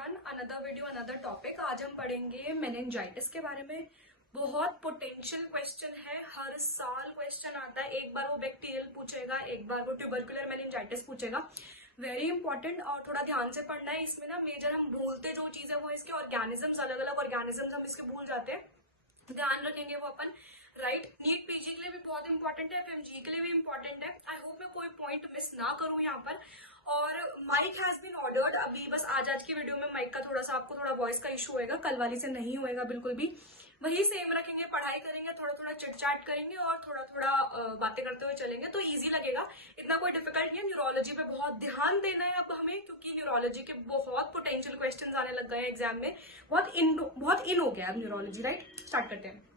Everyone, another video another topic. आज हम पढ़ेंगे मेनिंजाइटिस के बारे में। बहुत पोटेंशियल क्वेश्चन है, हर साल क्वेश्चन आता है। एक बार वो बैक्टीरियल पूछेगा, एक बार वो ट्यूबरकुलर मेनिंजाइटिस पूछेगा। वेरी इंपॉर्टेंट और थोड़ा ध्यान से पढ़ना है। इसमें ना मेजर हम भूलते जो चीज है वो इसके ऑर्गेनिजम्स, अलग अलग ऑर्गेनिजम्स हम इसके भूल जाते हैं। ध्यान रखेंगे वो अपन। राइट, नीट पीजी के लिए भी बहुत इंपॉर्टेंट है, एफएमजी के लिए भी इंपॉर्टेंट है। आई होप मैं कोई पॉइंट मिस ना करूं यहाँ पर। और माइक हैज बीन ऑर्डर्ड। अभी बस आज की वीडियो में माइक का थोड़ा सा आपको थोड़ा वॉइस का इशू होएगा, कल वाली से नहीं होएगा बिल्कुल भी। वही सेम रखेंगे, पढ़ाई करेंगे, थोड़ा थोड़ा चिटचैट करेंगे और थोड़ा थोड़ा बातें करते हुए चलेंगे तो इजी लगेगा। इतना कोई डिफिकल्ट नहीं है। न्यूरोलॉजी पे बहुत ध्यान देना है अब हमें, क्योंकि न्यूरोलॉजी के बहुत पोटेंशियल क्वेश्चन आने लग गए हैं एग्जाम में। बहुत इन हो गया अब न्यूरोलॉजी। राइट, स्टार्ट करते हैं।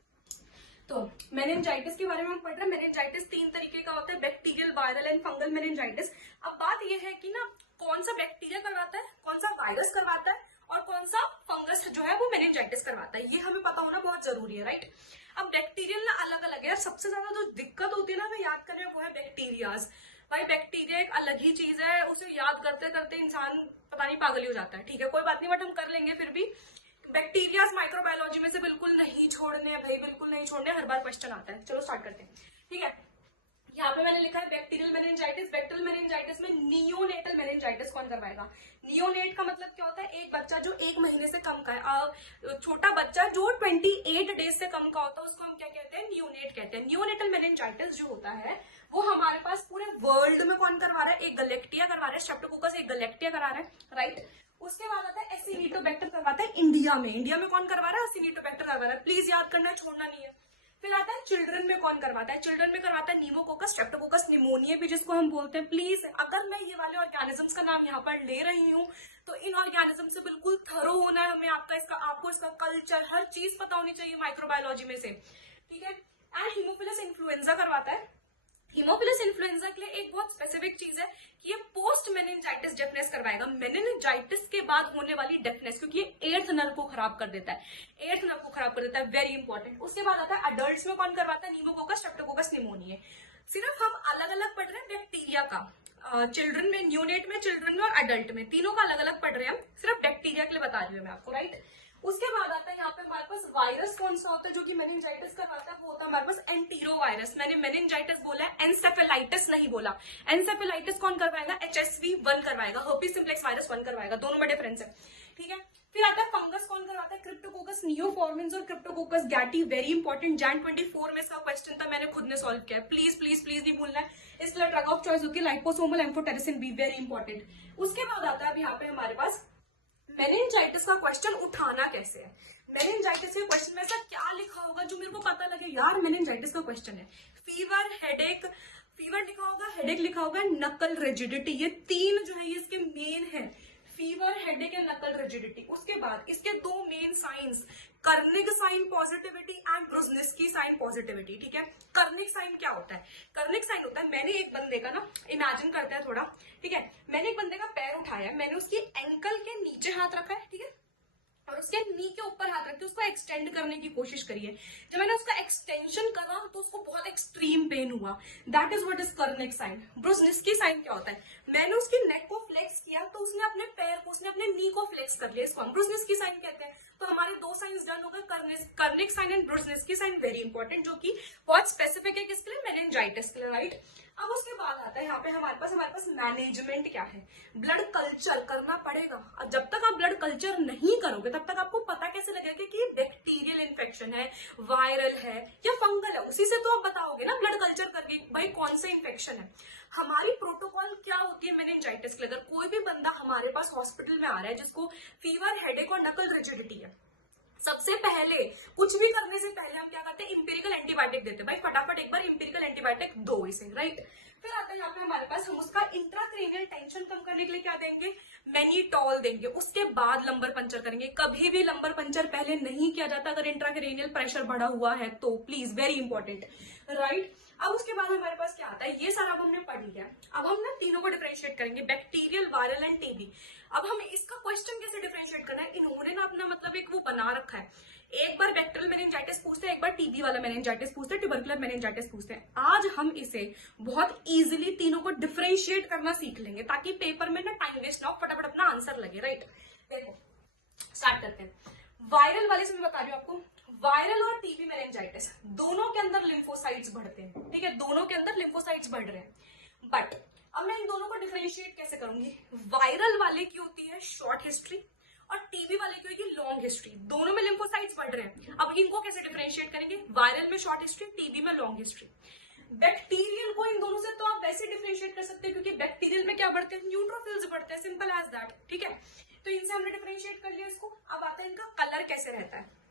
तो मेनिंजाइटिस के बारे में हम पढ़ रहे हैं। मेनिंजाइटिस 3 तरीके का होता है, bacterial, viral and fungal meningitis. अब बात यह है कि ना कौन सा बैक्टीरिया करवाता है, कौन सा वायरस करवाता है और कौन सा फंगस जो है वो मेनिंजाइटिस करवाता है, ये हमें पता होना बहुत जरूरी है। राइट, अब बैक्टीरियल ना अलग अलग है। सबसे ज्यादा जो दिक्कत होती है ना, हमें याद करने में, वो है बैक्टीरियाज। भाई बैक्टीरिया एक अलग ही चीज है, उसे याद करते करते इंसान पता नहीं पागल ही हो जाता है। ठीक है, कोई बात नहीं, बट हम कर लेंगे फिर भी। बैक्टीरियाज माइक्रोबायोलॉजी में से बिल्कुल नहीं छोड़ने हैं भाई, बिल्कुल नहीं छोड़ने। हर बार क्वेश्चन आता है। चलो स्टार्ट करते हैं। ठीक है, यहाँ पे मैंने लिखा है बैक्टीरियल मेनिंजाइटिस। बैक्टीरियल मेनिंजाइटिस में नियोनेटल मेनिंजाइटिस कौन करवाएगा? नियोनेट का मतलब क्या होता है? एक बच्चा जो 1 महीने से कम का है, छोटा बच्चा जो 28 डेज से कम का होता है, उसको हम क्या कहते हैं? नियोनेट कहते हैं। नियोनेटल मेनिंजाइटिस जो होता है वो हमारे पास पूरे वर्ल्ड में कौन करवा रहा है? एक गलेक्टिया करवा रहा है, स्ट्रेप्टोकोकस एक गलेक्टिया करा रहा है। राइट, उसके बाद आता है एसिनिटोबैक्टर करवाता है इंडिया में। इंडिया में कौन करवा रहा है? एसिनिटोबैक्टर करवा रहा है। प्लीज याद करना है, छोड़ना नहीं है। फिर आता है चिल्ड्रन में कौन करवाता है? चिल्ड्रन में करवाता है नीमोकोकस, स्ट्रेप्टोकोकस निमोनिया भी जिसको हम बोलते हैं। प्लीज, अगर मैं ये वाले ऑर्गेनिजम्स का नाम यहाँ पर ले रही हूँ तो इन ऑर्गेनिज्म से बिल्कुल थरो होना है हमें। आपको इसका कल्चर, हर चीज पता होनी चाहिए माइक्रोबायोलॉजी में से। ठीक है, एंड हीमोफिलस इन्फ्लुएंजा करवाता है। हीमोफिलस इन्फ्लुएंजा के लिए एक बहुत स्पेसिफिक चीज है कि ये पोस्ट मेनिंजाइटिस डेफनेस करवाएगा। मेनिंजाइटिस के बाद होने वाली डेफनेस, क्योंकि ये 8th नर्व को खराब कर देता है। 8th नर्व को खराब कर देता है, वेरी इंपॉर्टेंट। उसके बाद आता है अडल्ट्स में कौन करवाता है? नीमोकोकस, स्ट्रेप्टोकोकस निमोनिया। सिर्फ हम अलग अलग पढ़ रहे हैं बैक्टीरिया का। चिल्ड्रन में, न्यूनेट में, चिल्ड्रन में और अडल्ट में, तीनों का अलग अलग पढ़ रहे हैं हम। सिर्फ बैक्टीरिया के लिए बता रही हूँ मैं आपको। राइट, उसके बाद आता है यहाँ पे हमारे पास वायरस कौन सा होता है जो कि मेनिंजाइटिस करवाता है? वो होता है हमारे पास एंटीरो वायरस। मैंने मेनिंजाइटिस बोला है, एनसेफेलाइटिस नहीं बोला। एनसेफेलाइटिस कौन करवाएगा? HSV-1 करवाएगा। हर्पीज सिम्प्लेक्स वायरस 1 करवाएगा। दोनों में डिफरेंस है। ठीक है, फिर आता है फंगस कौन करवाता है? क्रिप्टोकोकस नियोफॉर्मिन्स और क्रिप्टोकोकस गैटी। वेरी इंपॉर्टेंट, जैन 24 में इसका क्वेश्चन था, मैंने खुद ने सॉल्व किया है। प्लीज प्लीज प्लीज नहीं भूलना है। इसलिए ड्रग ऑफ चॉइस होगी liposomal amphotericin B, very important. उसके बाद आता है अब यहाँ पे हमारे पास मेनिंजाइटिस का क्वेश्चन उठाना कैसे है। मेनिंजाइटिस के क्वेश्चन में ऐसा क्या लिखा होगा जो मेरे को पता लगे यार मेनिंजाइटिस का क्वेश्चन है? फीवर, हेडेक, फीवर लिखा होगा, हेडेक लिखा होगा, नकल रिजिडिटी। ये 3 जो है ये इसके मेन है, fever, headache and nuchal rigidity. उसके बाद इसके 2 main signs, Kernig sign positivity and Brudzinski sign positivity. ठीक है, कर्निक साइन क्या होता है? कर्निक साइन होता है, मैंने एक बंदे का ना, इमेजिन करते हैं थोड़ा। ठीक है, मैंने एक बंदे का पैर उठाया, मैंने उसकी एंकल के नीचे हाथ रखा है, ठीक है, और उसके नी के ऊपर हाथ रख के उसको एक्सटेंड करने की कोशिश करिए। जब मैंने उसका एक्सटेंशन करा तो उसको बहुत एक्सट्रीम पेन हुआ। That is what is Kernig sign. Brudzinski sign क्या होता है? मैंने उसकी नेक को फ्लेक्स किया तो उसने अपने पैर को, उसने अपने नी को फ्लेक्स कर लिया, इसको हम ब्रुजनिस्की साइन कहते हैं। तो हमारे 2 साइंस डन हो गए, Kernig sign and Brudzinski sign, very important, जो कि बहुत स्पेसिफिक है किसके लिए? मेनिंजाइटिस के लिए। राइट, अब उसके बाद आता है यहाँ पे हमारे पास मैनेजमेंट क्या है? ब्लड कल्चर करना पड़ेगा। और जब तक आप ब्लड कल्चर नहीं करोगे तब तक आपको पता कैसे लगेगा कि बैक्टीरियल इन्फेक्शन है, वायरल है या फंगल है? उसी से तो आप बताओगे ना ब्लड कल्चर करके भाई कौन सा इन्फेक्शन है। हमारी प्रोटोकॉल क्या होती है मेनिंजाइटिस के लिए? अगर कोई भी बंदा हमारे पास हॉस्पिटल में आ रहा है जिसको फीवर, हेडेक और नकल रिजिडिटी है, सबसे पहले कुछ भी करने से पहले हम क्या करते हैं? इंपेरिकल एंटीबायोटिक देते हैं। भाई फटाफट एक बार इंपेरिकल एंटीबायोटिक दो इसे। राइट, फिर आता है यहाँ पे हमारे पास, हम उसका इंट्राक्रेनियल टेंशन कम करने के लिए क्या देंगे? मैनीटॉल देंगे। उसके बाद लंबर पंचर करेंगे। कभी भी लंबर पंचर पहले नहीं किया जाता अगर इंट्राक्रेनियल प्रेशर बढ़ा हुआ है तो, प्लीज, वेरी इंपॉर्टेंट। राइट, अब उसके बाद हमारे पास क्या आता है? ये सारा अब हमने पढ़ लिया। अब हम ना तीनों को डिफरेंशिएट करेंगे, बैक्टीरियल, वायरल एंड टीबी। अब हमें इसका क्वेश्चन कैसे डिफरेंशिएट करना है? इन्होंने ना अपना मतलब एक वो बना रखा है, एक बार बैक्टीरियल मेनिंजाइटिस पूछते हैं, एक बार टीबी वाला मेनिंजाइटिस पूछते हैं, ट्यूबरकुलर मेनिंजाइटिस पूछते हैं। आज हम इसे बहुत इजीली तीनों को डिफरेंशिएट करना सीख लेंगे ताकि पेपर में ना टाइम वेस्ट ना हो, फटाफट अपना आंसर लगे। राइट, देखो स्टार्ट करते हैं। वायरल वाले से मैं बता रही हूँ आपको, वायरल और टीबी मेनिंजाइटिस दोनों के अंदर लिम्फोसाइट्स बढ़ते हैं, ठीक है, दोनों के अंदर लिम्फोसाइट्स बढ़ रहे हैं। बट अब मैं इन दोनों को डिफरेंशिएट कैसे करूंगी? वायरल वाले की होती है शॉर्ट हिस्ट्री और टीबी वाले की होगी लॉन्ग हिस्ट्री। दोनों में लिम्फोसाइट्स बढ़ रहे हैं, अब इनको कैसे डिफरेंशिएट करेंगे? वायरल में शॉर्ट हिस्ट्री, टीबी में लॉन्ग हिस्ट्री। बैक्टीरियल को इन दोनों से तो आप वैसे डिफरेंशिएट कर सकते हैं, क्योंकि बैक्टीरियल में क्या बढ़ते हैं? न्यूट्रोफिल्स बढ़ते हैं, सिंपल एज दैट, ठीक है। तो इनसे हमने डिफरेंशिएट कर लिया इसको। अब आता है इनका कलर कैसे रहता है।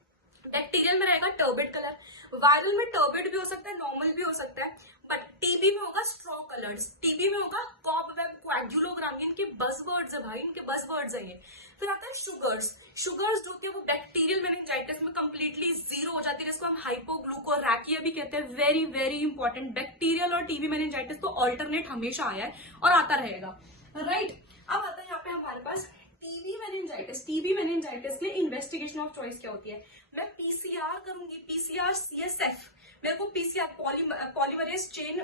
बैक्टीरियल में रहेगा टर्बिड कलर, वायरल में टर्बिड भी हो सकता है, नॉर्मल भी हो सकता है, बट टीबी में होगा स्ट्रॉन्ग कलर्स, टीबी में होगा कॉबवेब, कोएगुलोग्राम, इनके बज़वर्ड्स है भाई, इनके बज़वर्ड्स है ये। फिर आता है शुगर्स, शुगर्स जो कि वो बैक्टीरियल मेनिंजाइटिस में कंप्लीटली जीरो हो जाती है, जिसको हम हाइपोग्लूकोरैकिया भी कहते हैं। वेरी वेरी इंपॉर्टेंट, बैक्टीरियल और टीबी मेनिंजाइटिस तो ऑल्टरनेट हमेशा आया है और आता रहेगा, राइट। अब आता है यहाँ पे हमारे पास टीबी मेनिंजाइटिस। टीबी मेनिंजाइटिस के लिए इन्वेस्टिगेशन ऑफ चॉइस क्या होती है? मैं पीसीआर करूंगी, पीसीआर सीएसएफ, मेरे को पीसीआर पॉलीमरेज चेन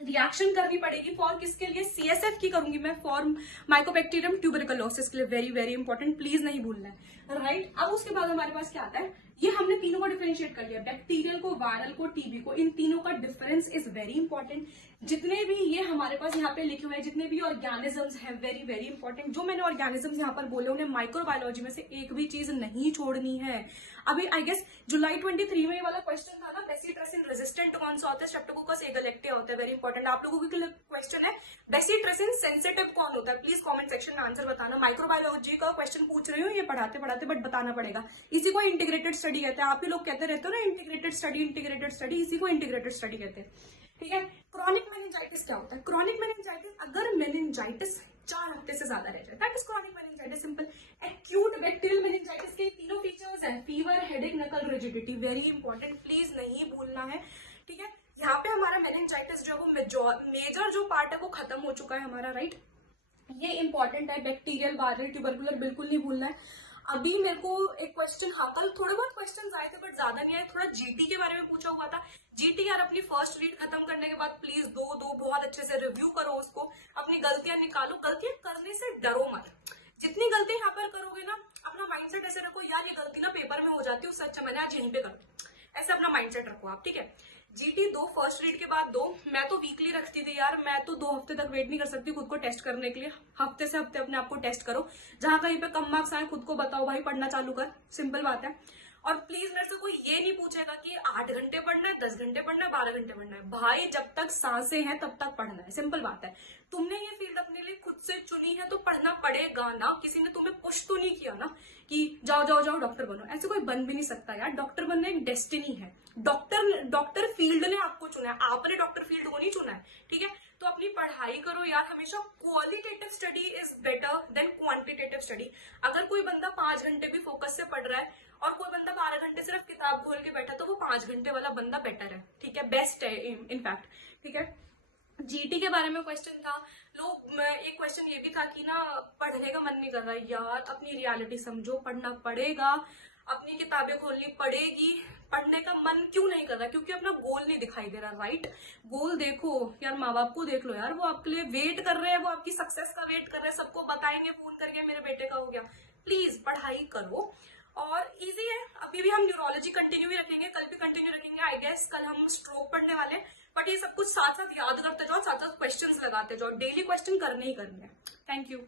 रिएक्शन करनी पड़ेगी। फॉर किसके लिए? सीएसएफ की करूंगी मैं, फॉर माइकोबैक्टीरियम ट्यूबरकुलोसिस के लिए। वेरी वेरी इंपॉर्टेंट, प्लीज नहीं भूलना है, राइट। अब उसके बाद हमारे पास क्या आता है? ये हमने तीनों को डिफरेंशिएट कर लिया, बैक्टीरियल को, वायरल को, टीबी को। इन तीनों का डिफरेंस इज वेरी इंपॉर्टेंट। जितने भी ये हमारे पास यहाँ पे लिखे हुए हैं, जितने भी ऑर्गेनिजम्स हैं, वेरी वेरी इंपॉर्टेंट। जो मैंने ऑर्गेनिजम्स यहाँ पर बोले, उन्हें माइक्रोबायोलॉजी में से एक भी चीज नहीं छोड़नी है। अभी आई गेस जुलाई 23 में ये वाला क्वेश्चन था ना, बेसिट्रेसिन रेजिस्टेंट कौन सा होता है? स्ट्रेप्टोकोकस एगलेक्टिया होता है। वेरी इंपॉर्टेंट, आप लोगों के लिए क्वेश्चन है, बेसिट्रेसिन सेंसिटिव कौन होता है? प्लीज कमेंट सेक्शन में आंसर बताना। माइक्रोबायोलॉजी का क्वेश्चन पूछ रही हूँ ये पढ़ाते पढ़ाते, बट बताना पड़ेगा। इसी को इंटीग्रेटेड स्टडी कहते हैं। आप ही लोग कहते रहते हो ना इंटीग्रेटेड स्टडी, इसी को इंटीग्रेटेड स्टडी कहते हैं, ठीक है। क्रॉनिक मेनिंजाइटिस क्या होता है? क्रॉनिक मेनिंजाइटिस, अगर मेनिंजाइटिस 4 हफ्ते से ज्यादा रह जाए, that is chronic meningitis, simple. Acute bacterial meningitis के तीनों फीचर्स हैं, फीवर, हेडेक, नकल, रिजिडिटी। वेरी इंपॉर्टेंट, प्लीज नहीं भूलना है, ठीक है। यहाँ पे हमारा मेनिंजाइटिस जो वो मेजर जो पार्ट है वो खत्म हो चुका है हमारा, राइट। ये इंपॉर्टेंट है, बैक्टीरियल, वायरल, ट्यूबरकुलर बिल्कुल नहीं भूलना है। अभी मेरे को एक क्वेश्चन, हाँ कल थोड़े बहुत क्वेश्चंस आए थे बट ज्यादा नहीं आए। थोड़ा जीटी के बारे में पूछा हुआ था। जीटी यार अपनी फर्स्ट रीड खत्म करने के बाद प्लीज दो बहुत अच्छे से रिव्यू करो उसको, अपनी गलतियां निकालो। गलतियां करने से डरो मत, जितनी गलती यहाँ पर करोगे ना, अपना माइंडसेट ऐसे रखो, यार ये गलती ना पेपर में हो जाती है, उससे अच्छा मैंने आज यहीं पे कर दी, ऐसे अपना माइंडसेट रखो आप, ठीक है। जीटी 2 फर्स्ट रीड के बाद 2, मैं तो वीकली रखती थी यार, मैं तो 2 हफ्ते तक वेट नहीं कर सकती खुद को टेस्ट करने के लिए। हफ्ते से हफ्ते अपने आप को टेस्ट करो, जहां कहीं पे कम मार्क्स आए खुद को बताओ भाई पढ़ना चालू कर, सिंपल बात है। और प्लीज मेरे से कोई ये नहीं पूछेगा कि 8 घंटे पढ़ना है, 10 घंटे पढ़ना है, 12 घंटे पढ़ना है। भाई जब तक सांसें हैं तब तक पढ़ना है, सिंपल बात है। तुमने ये फील्ड अपने लिए खुद से चुनी है तो पढ़ना पड़ेगा ना, किसी ने तुम्हें पुश तो नहीं किया ना कि जाओ जाओ जाओ डॉक्टर बनो। ऐसे कोई बन भी नहीं सकता यार, डॉक्टर बनना एक डेस्टिनी है। डॉक्टर फील्ड ने आपको चुना है, आपने डॉक्टर फील्ड को नहीं चुना है, ठीक है। तो अपनी पढ़ाई करो यार, हमेशा qualitative study is better than quantitative study. अगर कोई बंदा 5 घंटे भी फोकस से पढ़ रहा है और कोई बंदा 12 घंटे सिर्फ किताब खोल के बैठा, तो वो 5 घंटे वाला बंदा बेटर है, ठीक है, बेस्ट है इनफैक्ट, ठीक है। जीटी के बारे में क्वेश्चन था, लोग एक क्वेश्चन ये भी था कि ना पढ़ने का मन नहीं कर रहा यार, अपनी रियलिटी समझो, पढ़ना पड़ेगा, अपनी किताबें खोलनी पड़ेगी। पढ़ने का मन क्यों नहीं कर रहा? क्योंकि अपना गोल नहीं दिखाई दे रहा, राइट। गोल देखो यार, माँ बाप को देख लो यार, वो आपके लिए वेट कर रहे हैं, वो आपकी सक्सेस का वेट कर रहे हैं, सबको बताएंगे फोन करके मेरे बेटे का हो गया। प्लीज पढ़ाई करो और इजी है। अभी भी हम न्यूरोलॉजी कंटिन्यू ही रखेंगे, कल भी कंटिन्यू रखेंगे, आई गेस कल हम स्ट्रोक पढ़ने वाले हैं। बट ये सब कुछ साथ साथ याद करते जाओ, साथ साथ क्वेश्चंस लगाते जाओ, डेली क्वेश्चन करने ही करने हैं। Thank you.